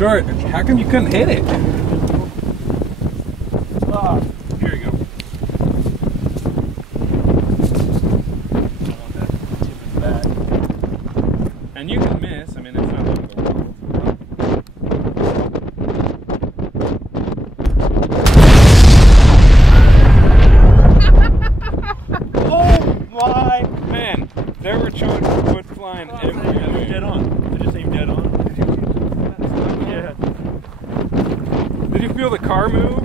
Stuart, how come you couldn't hit it? Here you go. And you can miss. I mean, it's not the end of the world. Oh my man! There were wood flying everywhere. Dead on. I just aimed dead on. Yeah. Did you feel the car move?